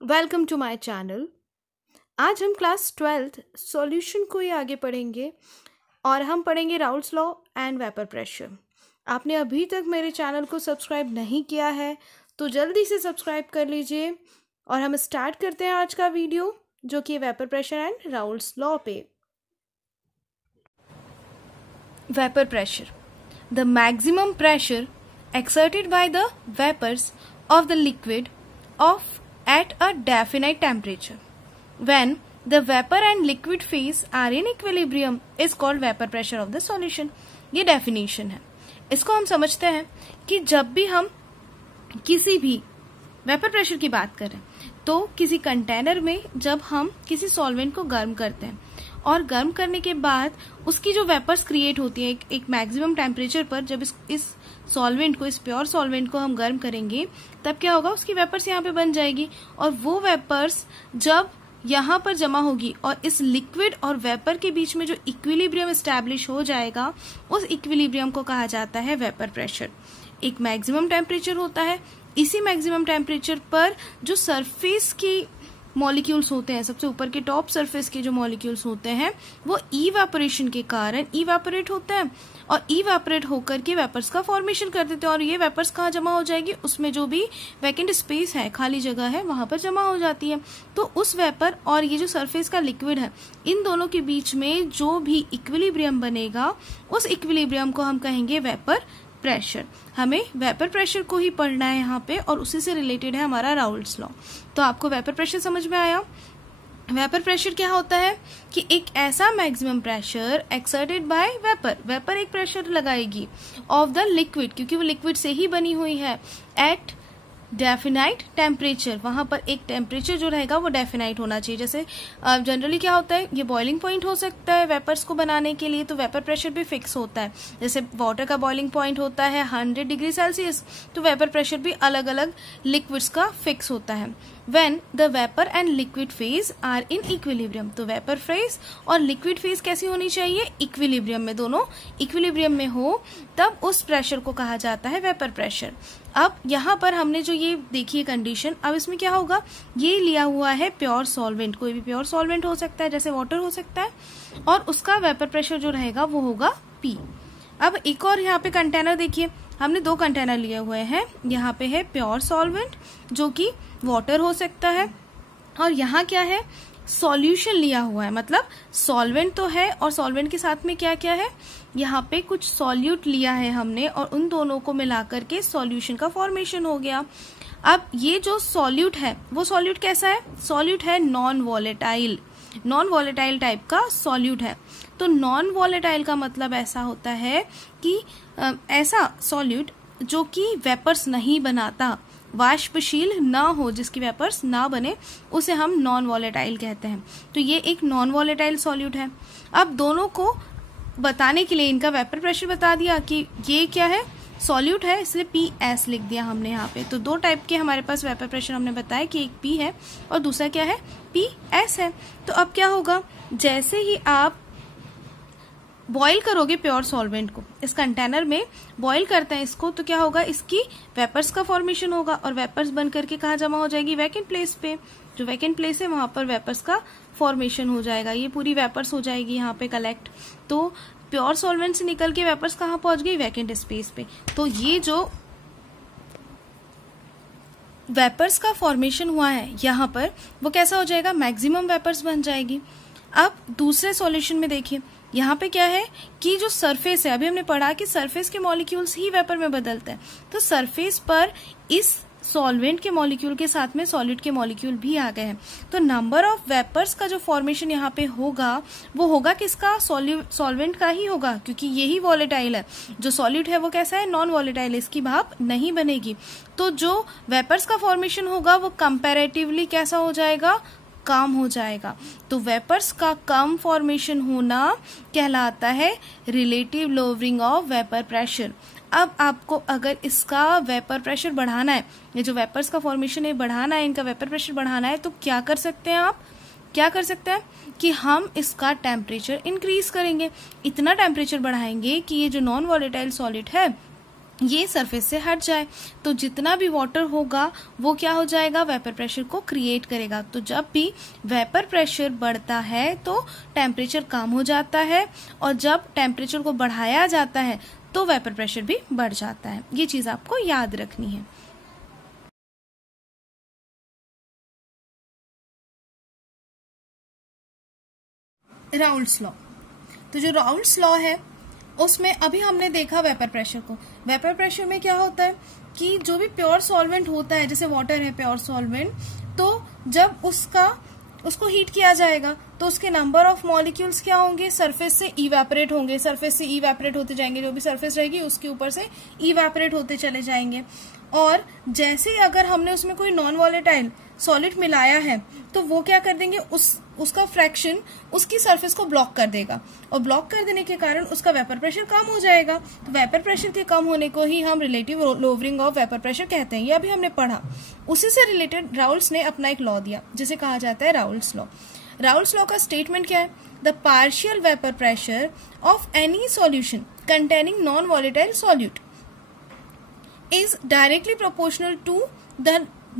Welcome to my channel. आज हम class 12th solution को ही आगे पढ़ेंगे और हम पढ़ेंगे Raoult's law and vapour pressure. आपने अभी तक मेरे चैनल को सब्सक्राइब नहीं किया है तो जल्दी से सब्सक्राइब कर लीजिए और हम स्टार्ट करते हैं आज का वीडियो जो कि vapour pressure and Raoult's law पे। Vapour pressure, the maximum pressure exerted by the vapors of the liquid of at a definite temperature when the vapor and liquid phase are in equilibrium is called vapor pressure of the solution। ये definition है। इसको हम समझते हैं कि जब भी हम किसी भी वेपर प्रेशर की बात करें तो किसी कंटेनर में जब हम किसी सॉल्वेंट को गर्म करते हैं और गर्म करने के बाद उसकी जो वेपर्स क्रिएट होती है एक मैक्सिमम टेम्परेचर पर, जब इस सॉल्वेंट को, इस प्योर सॉल्वेंट को हम गर्म करेंगे तब क्या होगा, उसकी वेपर्स यहाँ पे बन जाएगी और वो वेपर्स जब यहाँ पर जमा होगी और इस लिक्विड और वेपर के बीच में जो इक्विलिब्रियम एस्टैब्लिश हो जाएगा उस इक्विलिब्रियम को कहा जाता है वेपर प्रेशर। एक मैक्सिमम टेम्परेचर होता है, इसी मैक्सिमम टेम्परेचर पर जो सरफेस की मॉलिक्यूल्स होते हैं, सबसे ऊपर के टॉप सरफेस के जो मॉलिक्यूल्स होते हैं वो इवेपोरेशन के कारण इवेपोरेट होते हैं और इवेपोरेट होकर के वेपर्स का फॉर्मेशन कर देते हैं और ये वेपर्स कहाँ जमा हो जाएगी, उसमें जो भी वैकेंट स्पेस है, खाली जगह है, वहां पर जमा हो जाती है। तो उस वेपर और ये जो सरफेस का लिक्विड है, इन दोनों के बीच में जो भी इक्विलिब्रियम बनेगा उस इक्विलिब्रियम को हम कहेंगे वेपर प्रेशर। हमें वेपर प्रेशर को ही पढ़ना है यहाँ पे और उसी से रिलेटेड है हमारा राउल्ट्स लॉ। तो आपको वेपर प्रेशर समझ में आया। वेपर प्रेशर क्या होता है कि एक ऐसा maximum pressure exerted by vapour, vapour एक प्रेशर लगाएगी ऑफ द लिक्विड, क्योंकि वो लिक्विड से ही बनी हुई है, एट डेफिनाइट टेम्परेचर, वहां पर एक टेम्परेचर जो रहेगा वो डेफिनाइट होना चाहिए। जैसे जनरली क्या होता है, ये बॉइलिंग पॉइंट हो सकता है वेपर्स को बनाने के लिए, तो वेपर प्रेशर भी फिक्स होता है। जैसे वाटर का बॉइलिंग पॉइंट होता है 100 डिग्री सेल्सियस, तो वेपर प्रेशर भी अलग अलग लिक्विड्स का फिक्स होता है। When the vapor and liquid phase are in equilibrium, तो वेपर फेज और लिक्विड फेज कैसी होनी चाहिए, इक्विलिब्रियम में, दोनों इक्विलिब्रियम में हो, तब उस प्रेशर को कहा जाता है वेपर प्रेशर। अब यहाँ पर हमने जो ये देखी है कंडीशन, अब इसमें क्या होगा, ये लिया हुआ है प्योर सॉल्वेंट, कोई भी प्योर सॉल्वेंट हो सकता है, जैसे वाटर हो सकता है, और उसका वेपर प्रेशर जो रहेगा वो होगा P। अब एक और यहाँ पे कंटेनर देखिए, हमने दो कंटेनर लिए हुए हैं। यहाँ पे है प्योर सॉल्वेंट जो कि वाटर हो सकता है और यहाँ क्या है, सॉल्यूशन लिया हुआ है, मतलब सॉल्वेंट तो है और सॉल्वेंट के साथ में क्या क्या है, यहाँ पे कुछ सॉल्यूट लिया है हमने और उन दोनों को मिलाकर के सॉल्यूशन का फॉर्मेशन हो गया। अब ये जो सॉल्यूट है वो सॉल्यूट कैसा है, सॉल्यूट है non volatile, non volatile type का सॉल्यूट है। तो नॉन वॉलेटाइल का मतलब ऐसा होता है कि ऐसा सॉल्यूट जो कि वेपर्स नहीं बनाता, वाष्पशील ना हो, जिसकी वेपर्स ना बने, उसे हम नॉन वॉलेटाइल कहते हैं। तो ये एक नॉन वॉलेटाइल सॉल्यूट है। अब दोनों को बताने के लिए इनका वेपर प्रेशर बता दिया कि ये क्या है, सॉल्यूट है, इसलिए PS लिख दिया हमने यहाँ पे। तो दो टाइप के हमारे पास वेपर प्रेशर हमने बताया कि एक P है और दूसरा क्या है, PS है। तो अब क्या होगा, जैसे ही आप बॉईल करोगे प्योर सॉल्वेंट को, इस कंटेनर में बॉईल करते हैं इसको, तो क्या होगा, इसकी वेपर्स का फॉर्मेशन होगा और वेपर्स बन करके कहाँ जमा हो जाएगी, वैकेंट प्लेस पे। जो वैकेंट प्लेस है वहां पर वेपर्स का फॉर्मेशन हो जाएगा, ये पूरी वेपर्स हो जाएगी यहाँ पे कलेक्ट। तो प्योर सॉल्वेंट से निकल के वेपर्स कहाँ पहुंच गई, वैकेंट स्पेस पे। तो ये जो वेपर्स का फॉर्मेशन हुआ है यहाँ पर, वो कैसा हो जाएगा, मैक्सिमम वेपर्स बन जाएगी। अब दूसरे सॉल्यूशन में देखिए, यहाँ पे क्या है कि जो सरफेस है, अभी हमने पढ़ा कि सरफेस के मॉलिक्यूल्स ही वेपर में बदलते हैं, तो सरफेस पर इस सॉल्वेंट के मॉलिक्यूल के साथ में सॉलिड के मॉलिक्यूल भी आ गए हैं। तो नंबर ऑफ वेपर्स का जो फॉर्मेशन यहाँ पे होगा वो होगा किसका, सॉल्वेंट का ही होगा, क्योंकि यही वॉलेटाइल है। जो सॉलिड है वो कैसा है, नॉन वॉलेटाइल, इसकी भाप नहीं बनेगी। तो जो वेपर्स का फॉर्मेशन होगा वो कंपैरेटिवली कैसा हो जाएगा, कम हो जाएगा। तो वेपर्स का कम फॉर्मेशन होना कहलाता है relative lowering of vapour pressure. अब आपको अगर इसका वेपर प्रेशर बढ़ाना है, ये जो वेपर्स का फॉर्मेशन है बढ़ाना है, इनका वेपर प्रेशर बढ़ाना है, तो क्या कर सकते हैं आप, क्या कर सकते हैं कि हम इसका टेम्परेचर इंक्रीज करेंगे, इतना टेम्परेचर बढ़ाएंगे कि ये जो नॉन वॉलेटाइल सॉलिड है ये सरफेस से हट जाए। तो जितना भी वाटर होगा वो क्या हो जाएगा, वेपर प्रेशर को क्रिएट करेगा। तो जब भी वेपर प्रेशर बढ़ता है तो टेम्परेचर कम हो जाता है, और जब टेम्परेचर को बढ़ाया जाता है तो वेपर प्रेशर भी बढ़ जाता है। ये चीज आपको याद रखनी है। Raoult's law. तो जो राउल्ट्स लॉ है उसमें अभी हमने देखा वेपर प्रेशर को। वेपर प्रेशर में क्या होता है कि जो भी प्योर सॉल्वेंट होता है, जैसे वाटर है प्योर सॉल्वेंट, तो जब उसको हीट किया जाएगा तो उसके नंबर ऑफ मॉलिक्यूल्स क्या होंगे, सरफेस से इवेपोरेट होंगे। सरफेस से इवेपोरेट होते जाएंगे, जो भी सरफेस रहेगी उसके ऊपर से इवेपोरेट होते चले जाएंगे। और जैसे ही अगर हमने उसमें कोई नॉन वॉलेटाइल सॉलिड मिलाया है तो वो क्या कर देंगे, उसका फ्रैक्शन उसकी सरफेस को ब्लॉक कर देगा, और ब्लॉक कर देने के कारण उसका वेपर प्रेशर कम हो जाएगा। तो वेपर प्रेशर के कम होने को ही हम relative lowering of vapour pressure कहते हैं। ये अभी हमने पढ़ा। उसी से रिलेटेड राउल्ट्स ने अपना एक लॉ दिया जिसे कहा जाता है राउल्ट्स लॉ। राउल्ट्स लॉ का स्टेटमेंट क्या है, the partial vapour pressure of any solution containing non volatile solute is directly proportional to the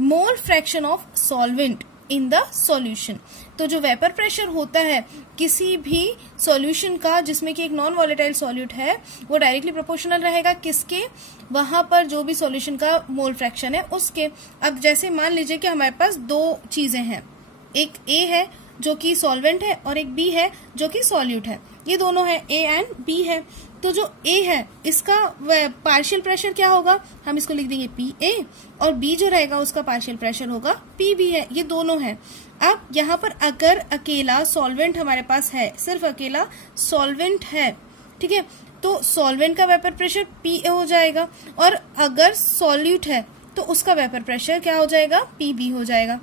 mole fraction of solvent in the solution। तो जो वेपर प्रेशर होता है किसी भी सॉल्यूशन का जिसमें कि एक नॉन वॉलेटाइल सॉल्यूट है, वो डायरेक्टली प्रोपोर्शनल रहेगा किसके, वहां पर जो भी सॉल्यूशन का मोल फ्रैक्शन है उसके। अब जैसे मान लीजिए कि हमारे पास दो चीजें हैं, एक ए है जो कि सॉल्वेंट है और एक बी है जो कि सॉल्यूट है। ये दोनों है, ए एंड बी है। तो जो ए है इसका पार्शियल प्रेशर क्या होगा, हम इसको लिख देंगे पी ए, और बी जो रहेगा उसका पार्शियल प्रेशर होगा पी बी है। ये दोनों है। अब यहाँ पर अगर अकेला सॉल्वेंट हमारे पास है, सिर्फ अकेला सॉल्वेंट है, ठीक है, तो सॉल्वेंट का वेपर प्रेशर पी ए हो जाएगा, और अगर सॉल्यूट है तो उसका वेपर प्रेशर क्या हो जाएगा, पी बी हो जाएगा।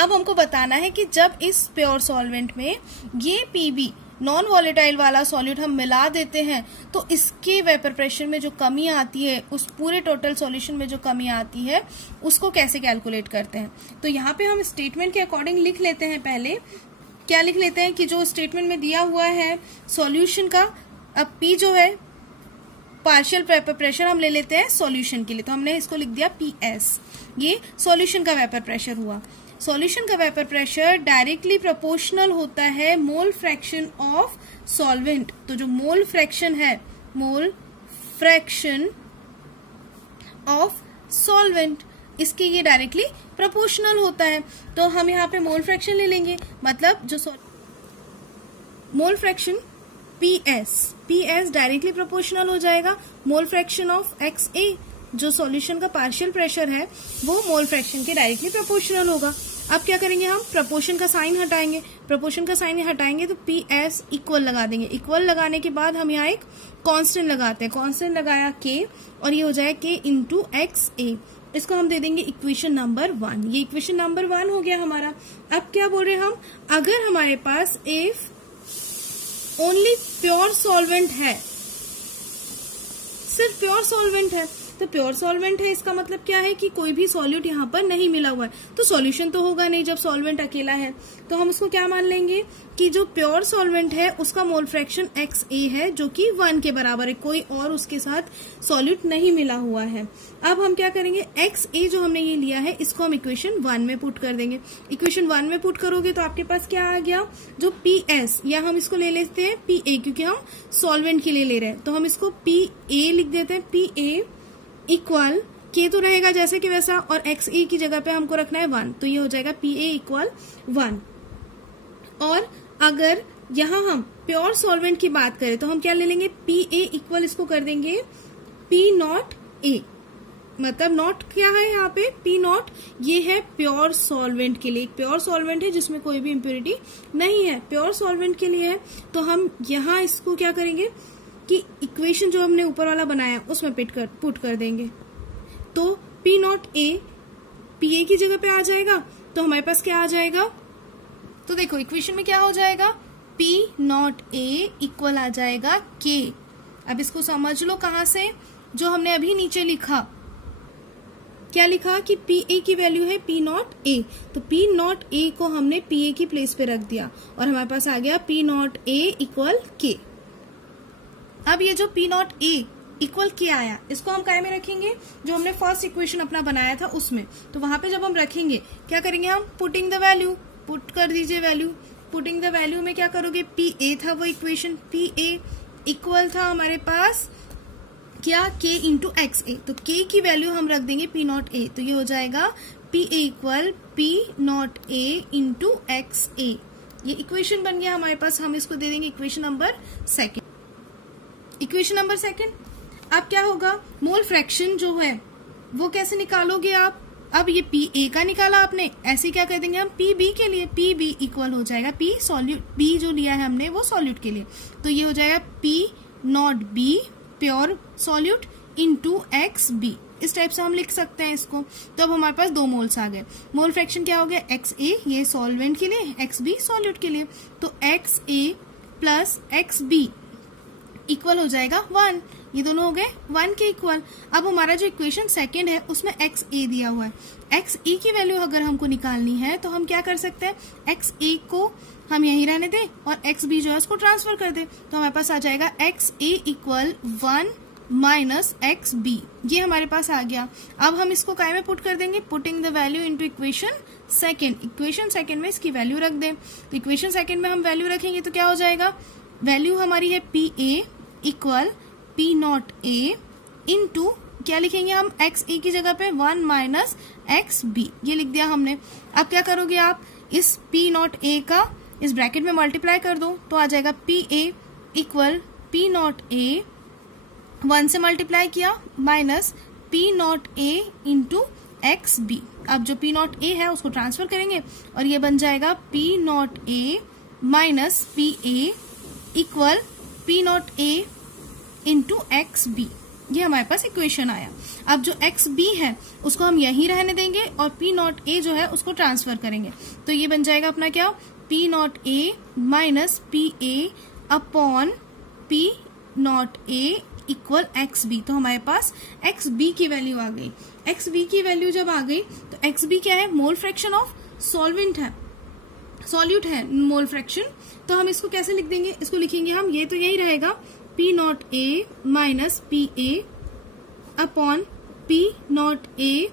अब हमको बताना है कि जब इस प्योर सॉल्वेंट में ये पीबी नॉन वॉलेटाइल वाला सॉल्यूट हम मिला देते हैं तो इसके वेपर प्रेशर में जो कमी आती है, उस पूरे टोटल सॉल्यूशन में जो कमी आती है, उसको कैसे कैलकुलेट करते हैं। तो यहाँ पे हम स्टेटमेंट के अकॉर्डिंग लिख लेते हैं। पहले क्या लिख लेते हैं कि जो स्टेटमेंट में दिया हुआ है सॉल्यूशन का, अब पी जो है पार्शियल वेपर प्रेशर हम ले लेते हैं सॉल्यूशन के लिए, तो हमने इसको लिख दिया पी एस। ये सॉल्यूशन का वेपर प्रेशर हुआ। सॉल्यूशन का वेपर प्रेशर डायरेक्टली प्रोपोर्शनल होता है मोल फ्रैक्शन ऑफ सॉल्वेंट। तो जो मोल फ्रैक्शन है, मोल फ्रैक्शन ऑफ सॉल्वेंट, इसके ये डायरेक्टली प्रोपोर्शनल होता है। तो हम यहाँ पे मोल फ्रैक्शन ले लेंगे, मतलब जो mole fraction P S directly proportional हो जाएगा मोल फ्रैक्शन ऑफ एक्स ए। जो सॉल्यूशन का पार्शियल प्रेशर है वो मोल फ्रैक्शन के डायरेक्टली प्रोपोर्शनल होगा। अब क्या करेंगे, हम प्रोपोर्शन का साइन हटाएंगे। प्रोपोर्शन का साइन हटाएंगे तो पी एस इक्वल लगा देंगे। इक्वल लगाने के बाद हम यहाँ एक कांस्टेंट लगाते हैं। कांस्टेंट लगाया के, और ये हो जाए के इंटू एक्स ए। इसको हम दे देंगे इक्वेशन नंबर 1। ये इक्वेशन नंबर 1 हो गया हमारा। अब क्या बोल रहे हैं हम, अगर हमारे पास इफ ओनली प्योर सॉल्वेंट है, सिर्फ प्योर सॉल्वेंट है, तो प्योर सॉल्वेंट है इसका मतलब क्या है कि कोई भी सॉल्यूट यहाँ पर नहीं मिला हुआ है, तो सॉल्यूशन तो होगा नहीं जब सॉल्वेंट अकेला है। तो हम उसको क्या मान लेंगे कि जो प्योर सॉल्वेंट है उसका मोल फ्रैक्शन एक्स ए है, जो कि 1 के बराबर है, कोई और उसके साथ सॉल्यूट नहीं मिला हुआ है। अब हम क्या करेंगे, एक्स ए जो हमने ये लिया है इसको हम इक्वेशन 1 में पुट कर देंगे। इक्वेशन 1 में पुट करोगे तो आपके पास क्या आ गया, जो पी एस, या हम इसको ले लेते हैं पी ए, क्योंकि हम सॉल्वेंट के लिए ले रहे हैं, तो हम इसको पी ए लिख देते हैं। पी ए इक्वल के तो रहेगा जैसे कि वैसा, और एक्स ए की जगह पे हमको रखना है 1, तो ये हो जाएगा पी ए इक्वल 1। और अगर यहाँ हम प्योर सॉल्वेंट की बात करें तो हम क्या ले लेंगे, पी ए इक्वल इसको कर देंगे पी नॉट ए। मतलब नॉट क्या है यहाँ पे, पी नॉट, ये है प्योर सॉल्वेंट के लिए। प्योर सॉल्वेंट है जिसमें कोई भी इम्प्योरिटी नहीं है, प्योर सॉल्वेंट के लिए है। तो हम यहाँ इसको क्या करेंगे कि इक्वेशन जो हमने ऊपर वाला बनाया उसमें पुट कर देंगे। तो पी नॉट ए पी ए की जगह पे आ जाएगा, तो हमारे पास क्या आ जाएगा, तो देखो इक्वेशन में क्या हो जाएगा, पी नॉट ए इक्वल आ जाएगा के। अब इसको समझ लो कहां से, जो हमने अभी नीचे लिखा, क्या लिखा कि पी ए की वैल्यू है पी नॉट ए, तो पी नॉट ए को हमने पी ए की प्लेस पे रख दिया और हमारे पास आ गया पी नॉट ए इक्वल के। अब ये जो पी नॉट ए इक्वल क्या आया, इसको हम काय में रखेंगे, जो हमने फर्स्ट इक्वेशन अपना बनाया था उसमें। तो वहां पे जब हम रखेंगे क्या करेंगे हम, पुटिंग द वैल्यू, पुट कर दीजिए वैल्यू। पुटिंग द वैल्यू में क्या करोगे, पी ए था वो इक्वेशन, पी ए इक्वल था हमारे पास क्या, के इंटू एक्स ए। तो के की वैल्यू हम रख देंगे पी नॉट ए, तो ये हो जाएगा P A equal P naught A into X A. ये इक्वेशन बन गया हमारे पास, हम इसको दे देंगे equation number second. Equation number second अब क्या होगा, मोल फ्रैक्शन जो है वो कैसे निकालोगे आप। अब ये पी ए का निकाला आपने, ऐसे क्या कर देंगे हम पी बी के लिए, पी बी इक्वल हो जाएगा पी सॉल्यूट, बी जो लिया है हमने वो सॉल्यूट के लिए, तो ये हो जाएगा P naught B pure solute into X B. इस टाइप से हम लिख सकते हैं इसको। तो अब हमारे पास 2 मोल्स आ गए। मोल फ्रैक्शन क्या हो गया, एक्स ए ये सॉल्वेंट के लिए, एक्स बी सॉल्यूट के लिए, तो एक्स ए प्लस एक्स बी इक्वल हो जाएगा 1। ये दोनों हो गए 1 के इक्वल। अब हमारा जो इक्वेशन सेकेंड है उसमें एक्स ए दिया हुआ है, एक्स ए की वैल्यू अगर हमको निकालनी है तो हम क्या कर सकते हैं, एक्स ए को हम यहीं रहने दें और एक्स बी जो है उसको ट्रांसफर कर दे, तो हमारे पास आ जाएगा एक्स ए इक्वल 1 माइनस एक्स बी। ये हमारे पास आ गया। अब हम इसको काय में पुट कर देंगे, putting the value into equation second. Equation second में इसकी वैल्यू रख दें, तो इक्वेशन सेकेंड में हम वैल्यू रखेंगे तो क्या हो जाएगा, वैल्यू हमारी है P A equal P naught A into क्या लिखेंगे हम, एक्स ए की जगह पे 1 माइनस एक्स बी, ये लिख दिया हमने। अब क्या करोगे आप, इस पी नॉट ए का इस ब्रैकेट में मल्टीप्लाई कर दो, तो आ जाएगा P A equal P naught A 1 से मल्टीप्लाई किया minus P naught A into X B. अब जो पी नॉट ए है उसको ट्रांसफर करेंगे और ये बन जाएगा P naught A minus P A equal P naught A into X B. ये हमारे पास इक्वेशन आया। अब जो एक्स बी है उसको हम यहीं रहने देंगे और पी नॉट ए जो है उसको ट्रांसफर करेंगे, तो ये बन जाएगा अपना क्या, P naught A minus P A upon P naught A equal X B. तो हमारे पास एक्स बी की वैल्यू आ गई। एक्स बी की वैल्यू जब आ गई तो एक्स बी क्या है, मोल फ्रैक्शन ऑफ सॉल्वेंट है, सॉल्यूट है मोल फ्रैक्शन। तो हम इसको कैसे लिख देंगे, इसको लिखेंगे हम, ये तो यही रहेगा P naught A minus P A upon P naught A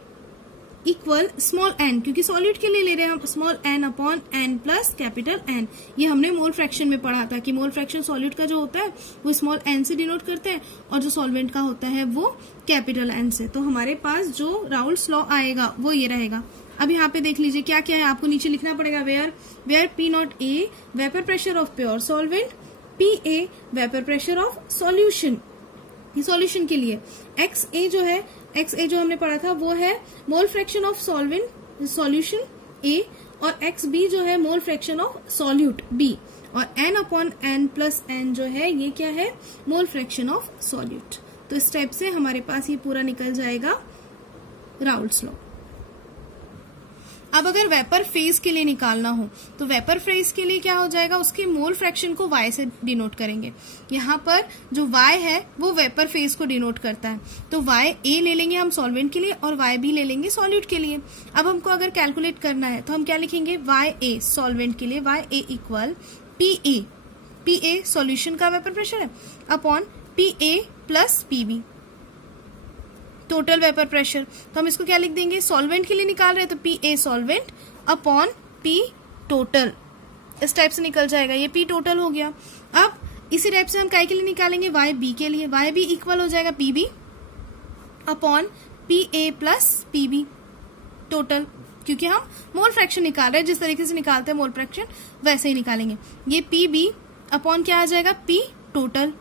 equal small N, क्योंकि सॉल्यूट के लिए ले रहे हैं हम, small N upon N plus capital N. ये हमने मोल फ्रैक्शन में पढ़ा था कि मोल फ्रैक्शन सॉल्यूट का जो होता है वो स्मॉल एन से डिनोट करते हैं और जो सॉल्वेंट का होता है वो कैपिटल एन से। तो हमारे पास जो राउल्स लॉ आएगा वो ये रहेगा। अब यहाँ पे देख लीजिए क्या क्या है, आपको नीचे लिखना पड़ेगा, where P naught A vapour pressure of pure solvent, P A vapour pressure of solution, solution के लिए एक्स ए जो है, एक्स ए जो हमने पढ़ा था वो है mole fraction of solvent solution A, और एक्स बी जो है mole fraction of solute B, और N upon N plus N जो है ये क्या है, मोल फ्रैक्शन ऑफ सॉल्यूट। तो इस टाइप से हमारे पास ये पूरा निकल जाएगा राउल्स लॉ। अब अगर वेपर फेज के लिए निकालना हो तो वेपर फेज के लिए क्या हो जाएगा, उसके मोल फ्रैक्शन को y से डिनोट करेंगे। यहाँ पर जो y है वो वेपर फेज को डिनोट करता है, तो y a ले लेंगे हम सॉल्वेंट के लिए और y b ले लेंगे सॉल्यूट के लिए। अब हमको अगर कैलकुलेट करना है तो हम क्या लिखेंगे, y a सॉल्वेंट के लिए y a equal p a solution का वेपर प्रेशर है upon p a plus p b total vapour pressure. तो हम इसको क्या लिख देंगे, सॉल्वेंट के लिए निकाल रहे हैं तो P a solvent upon P total, इस टाइप से निकल जाएगा, ये पी टोटल हो गया। अब इसी टाइप से हम काय के लिए निकालेंगे, वाई बी के लिए, वाई बी इक्वल हो जाएगा P B upon P A plus P B total, क्योंकि हम मोल फ्रैक्शन निकाल रहे हैं, जिस तरीके से निकालते हैं मोल फ्रैक्शन वैसे ही निकालेंगे। ये पी बी अपॉन क्या आ जाएगा, पी टोटल।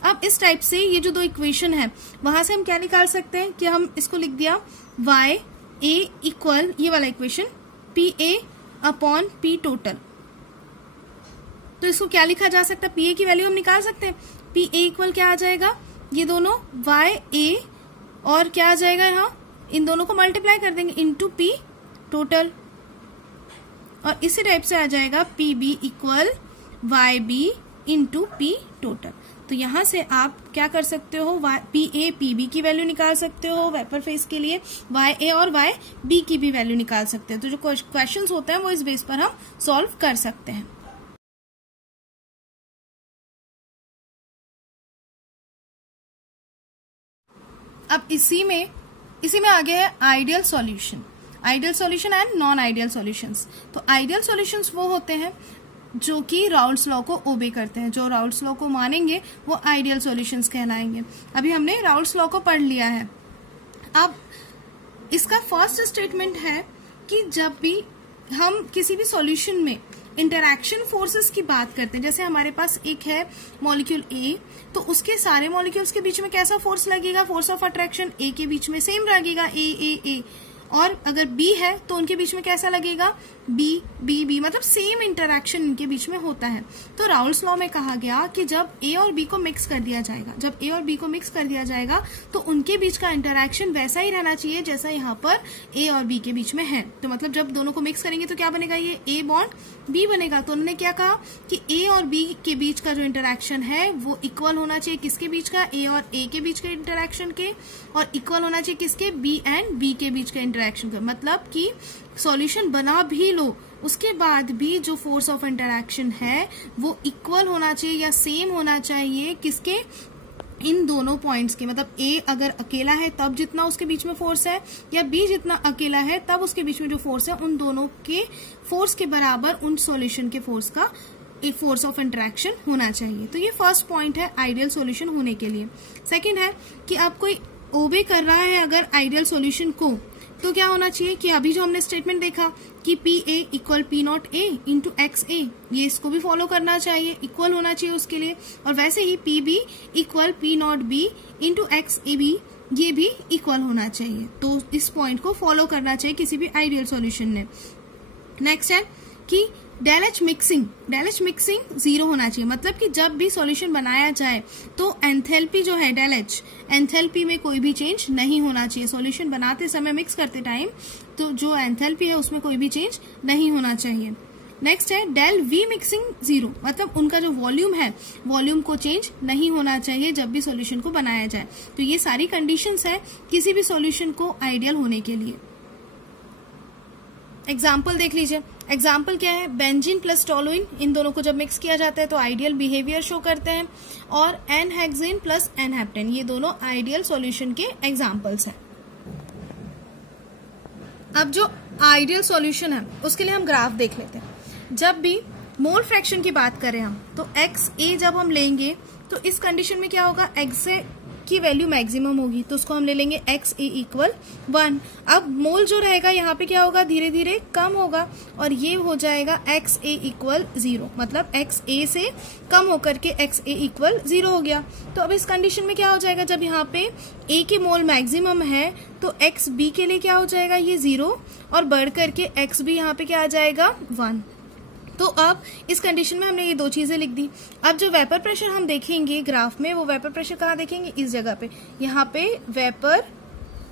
अब इस टाइप से ये जो 2 इक्वेशन है वहां से हम क्या निकाल सकते हैं कि हम इसको लिख दिया y a इक्वल, ये वाला equation P A upon P total. तो इसको क्या लिखा जा सकता है, पी ए की वैल्यू हम निकाल सकते हैं, पी ए इक्वल क्या आ जाएगा, ये दोनों y a और क्या आ जाएगा, यहाँ इन दोनों को मल्टीप्लाई कर देंगे इंटू पी टोटल, और इसी टाइप से आ जाएगा P B equal Y B into P total. तो यहां से आप क्या कर सकते हो, पी ए पी बी की वैल्यू निकाल सकते हो वेपर फेज के लिए, वाई ए और वाई बी की भी वैल्यू निकाल सकते हो। तो जो क्वेश्चंस होते हैं वो इस बेस पर हम सॉल्व कर सकते हैं। अब इसी में आ गया है ideal solution, ideal solution and non ideal solutions. तो आइडियल सॉल्यूशंस वो होते हैं जो कि राउल्स लॉ को ओबे करते हैं, जो राउल्स लॉ को मानेंगे वो आइडियल सॉल्यूशंस कहलाएंगे। अभी हमने राउल्स लॉ को पढ़ लिया है। अब इसका फर्स्ट स्टेटमेंट है कि जब भी हम किसी भी सॉल्यूशन में इंटरैक्शन फोर्सेस की बात करते हैं, जैसे हमारे पास एक है मॉलिक्यूल ए, तो उसके सारे मॉलिक्यूल्स के बीच में कैसा फोर्स लगेगा, फोर्स ऑफ अट्रैक्शन ए के बीच में सेम लगेगा, ए। और अगर बी है तो उनके बीच में कैसा लगेगा, बी, मतलब सेम इंटरैक्शन इनके बीच में होता है। तो राउल्स लॉ में कहा गया कि जब ए और बी को मिक्स कर दिया जाएगा, तो उनके बीच का इंटरैक्शन वैसा ही रहना चाहिए जैसा यहाँ पर ए और बी के बीच में है। तो मतलब जब दोनों को मिक्स करेंगे तो क्या बनेगा, ये ए बॉन्ड बी बनेगा। तो उन्होंने क्या कहा कि ए और बी के बीच का जो इंटरैक्शन है वो इक्वल होना चाहिए, किसके बीच का, ए और ए के बीच के इंटरैक्शन के, और इक्वल होना चाहिए किसके, बी एंड बी के बीच के इंटरैक्शन का। मतलब कि सॉल्यूशन बना भी लो उसके बाद भी जो फोर्स ऑफ इंटरैक्शन है वो इक्वल होना चाहिए या सेम होना चाहिए किसके, इन दोनों पॉइंट्स के। मतलब ए अगर अकेला है तब जितना उसके बीच में फोर्स है, या बी जितना अकेला है तब उसके बीच में जो फोर्स है, उन दोनों के फोर्स के बराबर उन सॉल्यूशन के फोर्स का फोर्स ऑफ इंटरैक्शन होना चाहिए। तो ये फर्स्ट पॉइंट है आइडियल सॉल्यूशन होने के लिए। सेकंड है कि आप कोई ओबे कर रहा है अगर आइडियल सॉल्यूशन को, तो क्या होना चाहिए कि अभी जो हमने स्टेटमेंट देखा कि P A equal P naught A into X A, ये इसको भी फॉलो करना चाहिए, इक्वल होना चाहिए उसके लिए। और वैसे ही P B equal P naught B into X A B, ये भी इक्वल होना चाहिए। तो इस पॉइंट को फॉलो करना चाहिए किसी भी आइडियल सॉल्यूशन ने। नेक्स्ट है कि डेल एच मिक्सिंग 0 होना चाहिए। मतलब कि जब भी सॉल्यूशन बनाया जाए तो एंथैल्पी जो है डेल एच, एंथैल्पी में कोई भी चेंज नहीं होना चाहिए। सॉल्यूशन बनाते समय, मिक्स करते टाइम, तो जो एंथैल्पी है उसमें कोई भी चेंज नहीं होना चाहिए। नेक्स्ट है डेल वी मिक्सिंग 0, मतलब उनका जो वॉल्यूम है, वॉल्यूम को चेंज नहीं होना चाहिए जब भी सॉल्यूशन को बनाया जाए। तो ये सारी कंडीशंस है किसी भी सॉल्यूशन को आइडियल होने के लिए। एग्जाम्पल देख लीजिए। एग्जाम्पल क्या है, बेंजीन प्लस टोलुइन, इन दोनों को जब मिक्स किया जाता है तो आइडियल बिहेवियर शो करते हैं। और एनहेक्सेन प्लस एनहेप्टेन, ये दोनों आइडियल सॉल्यूशन के एग्जाम्पल्स हैं। अब जो आइडियल सॉल्यूशन है उसके लिए हम ग्राफ देख लेते हैं। जब भी मोल फ्रैक्शन की बात करें हम, तो एक्स ए जब हम लेंगे तो इस कंडीशन में क्या होगा, एक्स ए की वैल्यू मैक्सिमम होगी, तो उसको हम ले लेंगे एक्स ए इक्वल 1। अब मोल जो रहेगा यहाँ पे क्या होगा, धीरे धीरे कम होगा और ये हो जाएगा एक्स ए इक्वल 0, मतलब एक्स ए से कम होकर के एक्स ए इक्वल 0 हो गया। तो अब इस कंडीशन में क्या हो जाएगा, जब यहाँ पे ए के मोल मैक्सिमम है तो एक्स बी के लिए क्या हो जाएगा, ये 0, और बढ़ करके एक्स बी यहाँ पे क्या आ जाएगा 1। तो अब इस कंडीशन में हमने ये दो चीजें लिख दी। अब जो वेपर प्रेशर हम देखेंगे ग्राफ में, वो वेपर प्रेशर कहाँ देखेंगे, इस जगह पे, यहाँ पे वेपर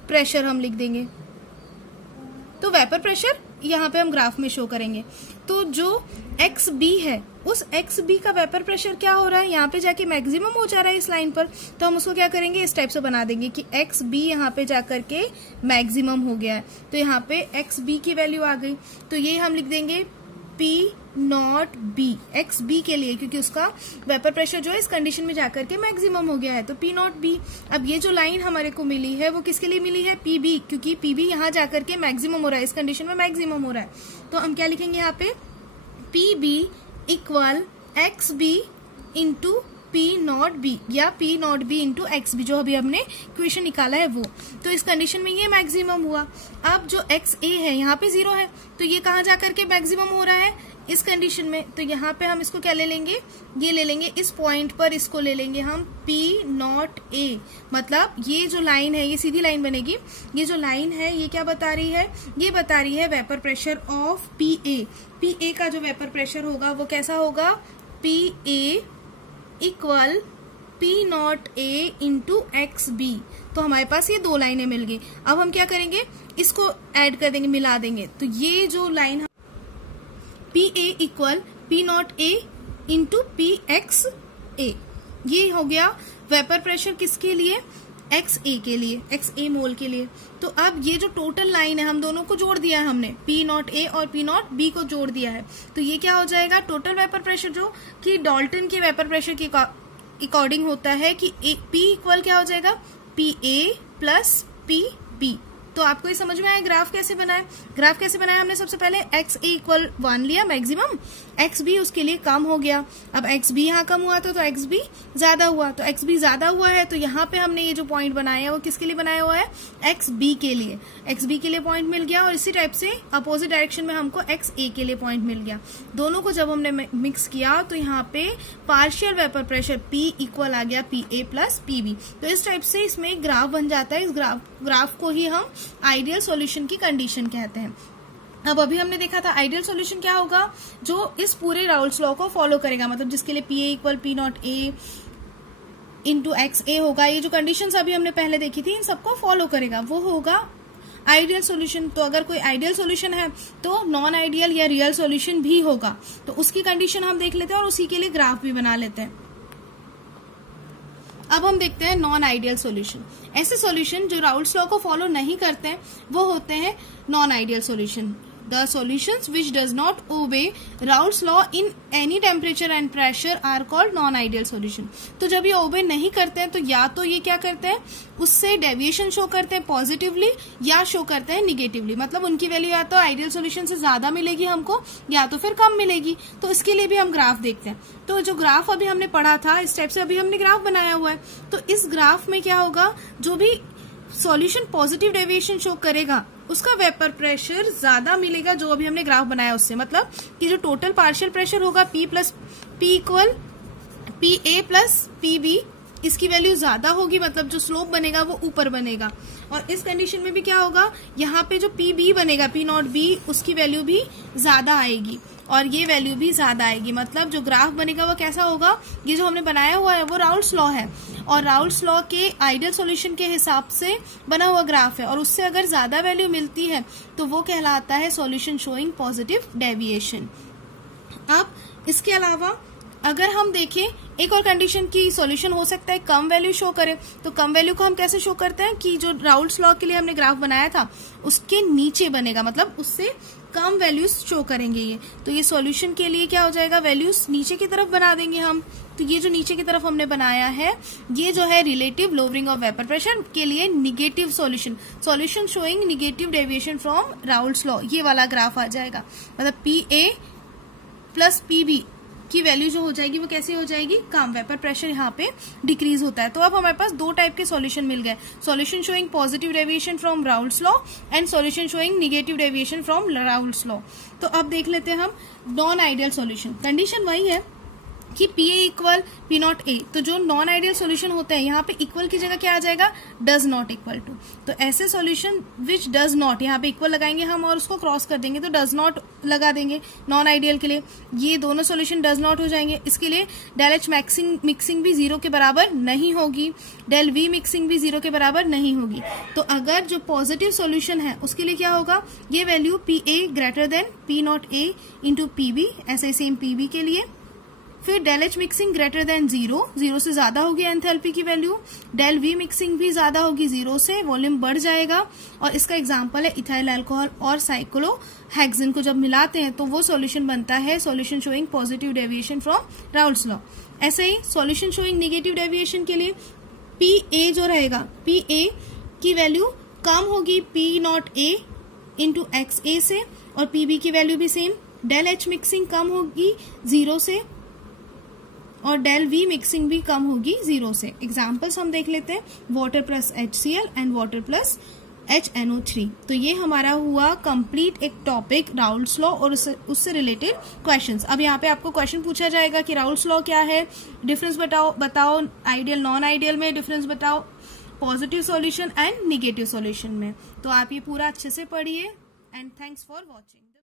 प्रेशर हम लिख देंगे। तो वेपर प्रेशर यहाँ पे हम ग्राफ में शो करेंगे। तो जो एक्स बी है उस एक्स बी का वेपर प्रेशर क्या हो रहा है, यहाँ पे जाके मैक्सिमम हो जा रहा है इस लाइन पर। तो हम उसको क्या करेंगे, इस टाइप से बना देंगे कि एक्स बी यहाँ पे जाकर के मैक्सिमम हो गया है। तो यहाँ पे एक्स बी की वैल्यू आ गई, तो ये हम लिख देंगे P naught B, X B के लिए, क्योंकि उसका वेपर प्रेशर जो है इस कंडीशन में जाकर के मैक्सिमम हो गया है, तो पी नॉट बी। अब ये जो लाइन हमारे को मिली है वो किसके लिए मिली है, पी बी, क्योंकि पी बी यहाँ जाकर के मैक्सिमम हो रहा है, इस कंडीशन में मैक्सिमम हो रहा है। तो हम क्या लिखेंगे यहाँ पे, P B equal X B into P naught B, या P naught B into X B, जो अभी हमने इक्वेशन निकाला है वो। तो इस कंडीशन में ये मैक्सिमम हुआ। अब जो एक्स ए है यहाँ पे 0 है, तो ये कहाँ जाकर के मैक्सिमम हो रहा है, इस कंडीशन में। तो यहाँ पे हम इसको क्या ले लेंगे, ये ले लेंगे इस पॉइंट पर, इसको ले लेंगे हम पी नॉट ए। मतलब ये जो लाइन है ये सीधी लाइन बनेगी। ये जो लाइन है ये क्या बता रही है, ये बता रही है vapour pressure of P A. P A का जो वेपर प्रेशर होगा वो कैसा होगा, P A equal P naught A into X B. तो हमारे पास ये दो लाइनें मिल गई। अब हम क्या करेंगे, इसको ऐड कर देंगे, मिला देंगे। तो ये जो line P A equal P naught A into P X A, ये हो गया वेपर प्रेशर किसके लिए, एक्स ए के लिए, एक्स ए मोल के लिए। तो अब ये जो टोटल लाइन है हम दोनों को जोड़ दिया है हमने, पी नॉट ए और पी नॉट बी को जोड़ दिया है। तो ये क्या हो जाएगा, टोटल वेपर प्रेशर जो कि डाल्टन के वेपर प्रेशर के अकॉर्डिंग होता है कि पी इक्वल क्या हो जाएगा, P A plus P B. तो आपको ये समझ में आया ग्राफ कैसे बनाए। ग्राफ कैसे बनाया हमने, सबसे पहले एक्स ए इक्वल 1 लिया मैक्सिमम, एक्स बी उसके लिए कम हो गया। अब एक्स बी यहाँ कम हुआ तो एक्स बी ज्यादा हुआ, तो एक्स बी ज्यादा हुआ है तो यहाँ पे हमने ये जो पॉइंट बनाया है वो किसके लिए बनाया हुआ है, एक्स बी के लिए। एक्स बी के लिए पॉइंट मिल गया और इसी टाइप से अपोजिट डायरेक्शन में हमको एक्स ए के लिए पॉइंट मिल गया। दोनों को जब हमने मिक्स किया तो यहाँ पे partial vapour pressure P equal आ गया P A plus P B. तो इस टाइप से इसमें एक ग्राफ बन जाता है। इस ग्राफ को ही हम आइडियल सॉल्यूशन की कंडीशन कहते हैं। अब अभी हमने देखा था आइडियल सॉल्यूशन क्या होगा, जो इस पूरे राउल्स लॉ को फॉलो करेगा, मतलब जिसके लिए P A equal P naught A into X A होगा। ये जो कंडीशंस अभी हमने पहले देखी थी इन सबको फॉलो करेगा, वो होगा आइडियल सॉल्यूशन। तो अगर कोई आइडियल सॉल्यूशन है तो नॉन आइडियल या रियल सॉल्यूशन भी होगा। तो उसकी कंडीशन हम देख लेते हैं और उसी के लिए ग्राफ भी बना लेते हैं। अब हम देखते हैं नॉन आइडियल सॉल्यूशन। ऐसे सॉल्यूशन जो राउल्स लॉ को फॉलो नहीं करते हैं वो होते हैं non ideal solution. The solutions which does not obey Raoult's law in any temperature and pressure are called non-ideal solution। तो जब ये ओबे नहीं करते हैं तो या तो ये क्या करते हैं, उससे डेविएशन शो करते हैं पॉजिटिवली या शो करते हैं निगेटिवली। मतलब उनकी वैल्यू या तो आइडियल सॉल्यूशन से ज्यादा मिलेगी हमको या तो फिर कम मिलेगी। तो इसके लिए भी हम ग्राफ देखते हैं। तो जो ग्राफ अभी हमने पढ़ा था इस टाइप से अभी हमने ग्राफ बनाया हुआ है। तो इस ग्राफ में क्या होगा, जो भी सॉल्यूशन पॉजिटिव डेविएशन शो करेगा उसका वेपर प्रेशर ज्यादा मिलेगा जो अभी हमने ग्राफ बनाया उससे। मतलब कि जो टोटल पार्शियल प्रेशर होगा P plus P equal P A plus P B, इसकी वैल्यू ज्यादा होगी, मतलब जो स्लोप बनेगा वो ऊपर बनेगा। और इस कंडीशन में भी क्या होगा, यहाँ पे जो पी बी बनेगा पी नॉट बी, उसकी वैल्यू भी ज्यादा आएगी और ये वैल्यू भी ज्यादा आएगी। मतलब जो ग्राफ बनेगा वो कैसा होगा, ये जो हमने बनाया हुआ है वो राउल्स लॉ है और राउल्स लॉ के आइडियल सॉल्यूशन के हिसाब से बना हुआ ग्राफ है और उससे अगर ज्यादा वैल्यू मिलती है तो वो कहलाता है सॉल्यूशन शोइंग पॉजिटिव डेविएशन। अब इसके अलावा अगर हम देखें एक और कंडीशन की सॉल्यूशन हो सकता है कम वैल्यू शो करे। तो कम वैल्यू को हम कैसे शो करते हैं कि जो राउल्स लॉ के लिए हमने ग्राफ बनाया था उसके नीचे बनेगा, मतलब उससे कम वैल्यूज शो करेंगे ये। तो ये सॉल्यूशन के लिए क्या हो जाएगा, वैल्यूज नीचे की तरफ बना देंगे हम। तो ये जो नीचे की तरफ हमने बनाया है ये जो है relative lowering of vapour pressure के लिए negative solution, solution showing negative deviation from Raoult's law, ये वाला ग्राफ आ जाएगा। मतलब P A plus P B की वैल्यू जो हो जाएगी वो कैसे हो जाएगी, कम, वेपर प्रेशर यहाँ पे डिक्रीज होता है। तो अब हमारे पास दो टाइप के सॉल्यूशन मिल गए, solution showing positive deviation from Raoult's law and solution showing negative deviation from Raoult's law. तो अब देख लेते हैं हम नॉन आइडियल सॉल्यूशन। कंडीशन वही है कि P A equal P naught ए। तो जो नॉन आइडियल सॉल्यूशन होते हैं यहाँ पे इक्वल की जगह क्या आ जाएगा, डज नॉट इक्वल टू। तो ऐसे सॉल्यूशन विच डज नॉट, यहाँ पे इक्वल लगाएंगे हम और उसको क्रॉस कर देंगे तो डज नॉट लगा देंगे नॉन आइडियल के लिए। ये दोनों सॉल्यूशन डज नॉट हो जाएंगे। इसके लिए डेल एच मिक्सिंग भी 0 के बराबर नहीं होगी, डेल वी मिक्सिंग भी 0 के बराबर नहीं होगी। तो अगर जो पॉजिटिव सॉल्यूशन है उसके लिए क्या होगा, ये value P A greater than P naught A into P B, ऐसे सेम पी बी के लिए। फिर del H mixing greater than 0, 0 से ज्यादा होगी एंथैल्पी की वैल्यू। डेल वी मिक्सिंग भी ज्यादा होगी 0 से, वॉल्यूम बढ़ जाएगा। और इसका एग्जांपल है इथाइल अल्कोहल और साइक्लोहेक्सेन को जब मिलाते हैं तो वो सॉल्यूशन बनता है solution showing positive deviation from Raoult's law. ऐसे ही सॉल्यूशन शोइंग नेगेटिव डेविएशन के लिए पी ए जो रहेगा, पी ए की वैल्यू कम होगी P naught A into X A से और पी बी की वैल्यू भी सेम। डेल एच मिक्सिंग कम होगी 0 से और डेल वी मिक्सिंग भी कम होगी 0 से। एग्जाम्पल्स हम देख लेते हैं, water plus HCl and water plus HNO3। तो ये हमारा हुआ कंप्लीट एक टॉपिक राउल्स लॉ और उससे रिलेटेड क्वेश्चंस। अब यहाँ पे आपको क्वेश्चन पूछा जाएगा कि राउल्स लॉ क्या है, डिफरेंस बताओ आइडियल नॉन आइडियल में डिफरेंस बताओ, positive solution and negative solution में। तो आप ये पूरा अच्छे से पढ़िए एंड थैंक्स फॉर वॉचिंग।